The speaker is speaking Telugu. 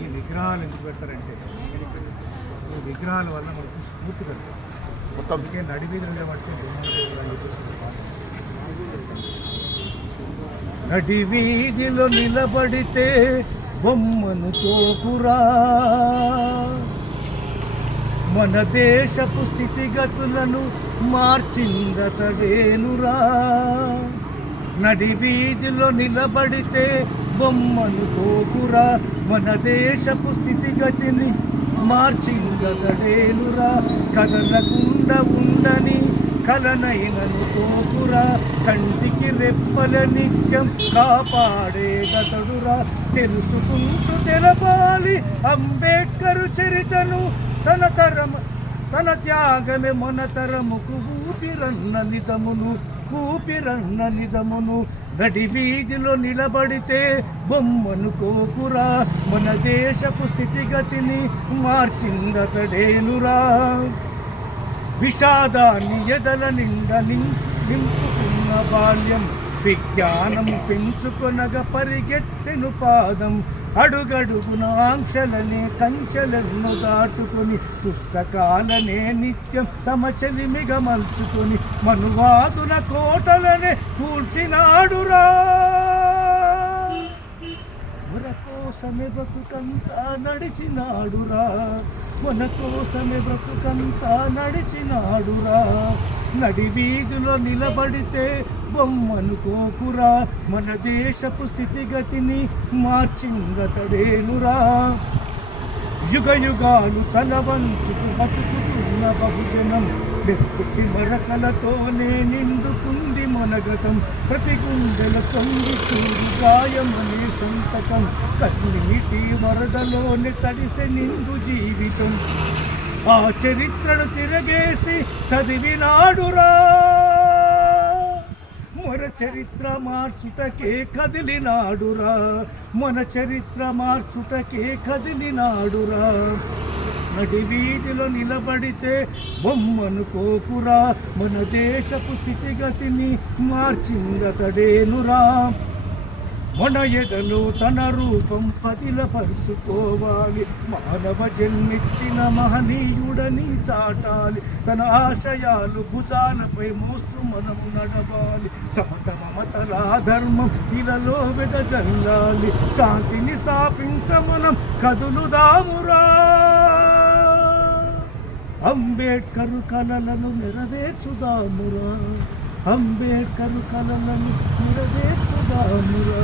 ఈ విగ్రహాలు ఎందుకు పెడతారంటే ఈ విగ్రహాల వల్ల మనకు స్ఫూర్తి కలుగుతుంది. మొత్తం నడివీధులు నిలబడితే నడి వీధిలో నిలబడితే బొమ్మను తోకురా, మన దేశపు స్థితిగతులను మార్చిందతడేనురా. నడి వీధిలో నిలబడితే బొమ్మను తోకురా, మన దేశపు స్థితిగతిని మార్చిందతడేనురా. కదలకుండా ఉండని కలనైనను తోకురా, కంటికి రెప్పల నిత్యం కాపాడేదతడురా. తెలుసుకుంటూ తెలపాలి అంబేద్కరు చరితను, తన త్యాగమే మన తరముకు ఊపిరన్న నిజమును. నడి వీధిలో నిలబడితే బొమ్మను కోకురా, మన దేశపు స్థితిగతిని మార్చిందతడేనురా. విషాదాన్ని ఎదల నిండా నింపుకున్న బాల్యం, విజ్ఞానము పెంచుకొనగ పరిగెత్తెను పాదం. అడుగడుగున ఆంక్షలనే కంచెలను దాటుకొని, పుస్తకాలనే నిత్యం తమ చెలిమిగా మలుచుకొని, మనువాదుల కోటలనే కూల్చినాడురా. మన కోసమే బ్రతుకంతా నడిచినాడురా, మన కోసమే బ్రతుకంతా నడిచినాడురా. నడి వీధిలో నిలబడితే బొమ్మను కోకురా, మన దేశపు స్థితిగతిని మార్చిందతడేనురా. యుగ యుగాలు తల వంచుకు బతుకుతున్న బహుజనం, నెత్తుటి మరకలతోనే నిండుకుంది మనగతం. ప్రతి గుండెల తొంగి చూడు గాయమనే సంతకం, కన్నీటి వరదలోనే తడిసె నిండు జీవితం. ఆ చరిత్రను తిరగేసి చదివినాడురా, మన చరిత్ర మార్చుటకే కదిలినాడురా, మన చరిత్ర మార్చుటకే కదిలినాడురా. నడి వీధిలో నిలబడితే బొమ్మను కోకురా, మన దేశపు స్థితిగతిని మార్చిందతడేనురా. మన ఎదలో తన రూపం పదిలపరుచుకోవాలి, మానవ జన్మెత్తిన మహనీయుడని చాటాలి. తన ఆశయాలు భుజాలపై మోస్తూ మనము నడవాలి. సమత మమతల ధర్మం ఇలలో వెదజల్లాలి, శాంతిని స్థాపించ మనం కదులుదామురా. అంబేద్కరు కలలను నెరవేర్చుదామురా, అంబేద్కరు కలలను నెరవేర్చుదామురా.